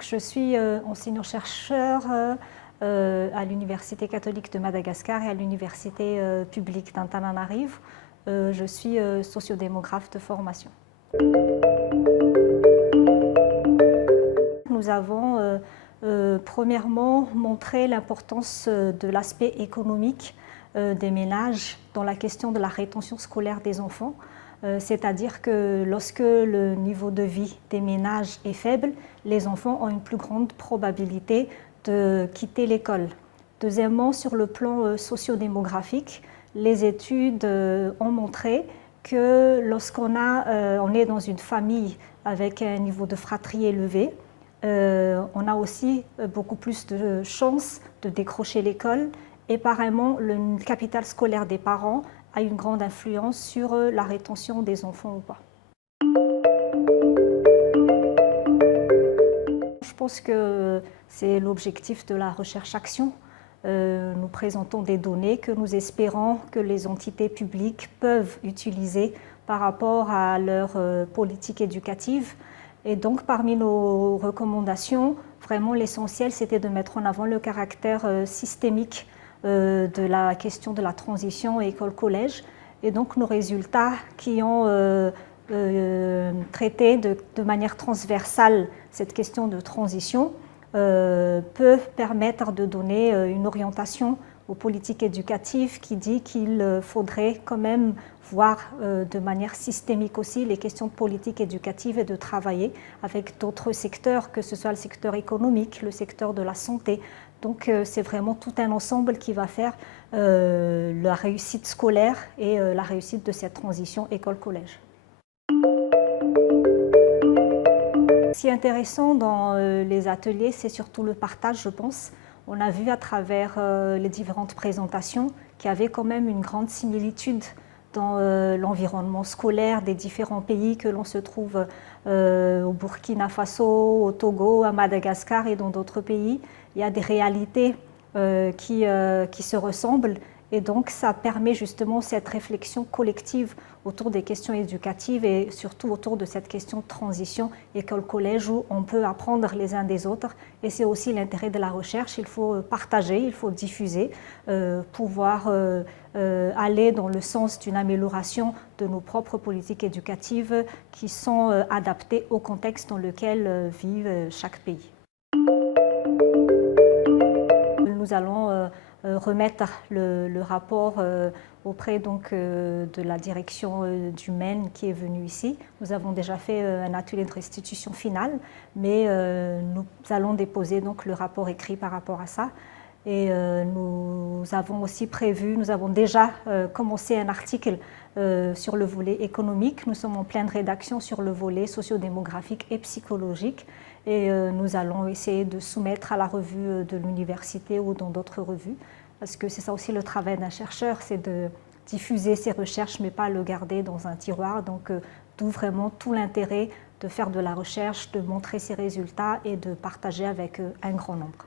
Je suis enseignant-chercheur à l'Université catholique de Madagascar et à l'Université publique d'Antananarivo. Je suis sociodémographe de formation. Nous avons premièrement montré l'importance de l'aspect économique des ménages dans la question de la rétention scolaire des enfants. C'est-à-dire que lorsque le niveau de vie des ménages est faible, les enfants ont une plus grande probabilité de quitter l'école. Deuxièmement, sur le plan sociodémographique, les études ont montré que lorsqu'on est dans une famille avec un niveau de fratrie élevé, on a aussi beaucoup plus de chances de décrocher l'école et pareillement le capital scolaire des parents a une grande influence sur la rétention des enfants ou pas. Je pense que c'est l'objectif de la recherche-action. Nous présentons des données que nous espérons que les entités publiques peuvent utiliser par rapport à leur politique éducative. Et donc, parmi nos recommandations, vraiment l'essentiel, c'était de mettre en avant le caractère systémique de la question de la transition école-collège. Et donc, nos résultats qui ont traité de manière transversale cette question de transition peuvent permettre de donner une orientation aux politiques éducatives qui dit qu'il faudrait quand même voir de manière systémique aussi les questions de politique éducative et de travailler avec d'autres secteurs, que ce soit le secteur économique, le secteur de la santé. Donc c'est vraiment tout un ensemble qui va faire la réussite scolaire et la réussite de cette transition école-collège. Ce qui est intéressant dans les ateliers, c'est surtout le partage, je pense. On a vu à travers les différentes présentations qu'il y avait quand même une grande similitude dans l'environnement scolaire des différents pays que l'on se trouve au Burkina Faso, au Togo, à Madagascar et dans d'autres pays. Il y a des réalités qui se ressemblent et donc ça permet justement cette réflexion collective autour des questions éducatives et surtout autour de cette question de transition école-collège où on peut apprendre les uns des autres et c'est aussi l'intérêt de la recherche, il faut partager, il faut diffuser, pouvoir aller dans le sens d'une amélioration de nos propres politiques éducatives qui sont adaptées au contexte dans lequel vit chaque pays. Nous allons remettre le rapport auprès donc, de la direction du MEN qui est venue ici. Nous avons déjà fait un atelier de restitution finale, mais nous allons déposer donc, le rapport écrit par rapport à ça. Et nous avons aussi prévu, nous avons déjà commencé un article sur le volet économique. Nous sommes en pleine rédaction sur le volet sociodémographique et psychologique. Et nous allons essayer de soumettre à la revue de l'université ou dans d'autres revues. Parce que c'est ça aussi le travail d'un chercheur, c'est de diffuser ses recherches, mais pas le garder dans un tiroir. Donc, d'où vraiment tout l'intérêt de faire de la recherche, de montrer ses résultats et de partager avec un grand nombre.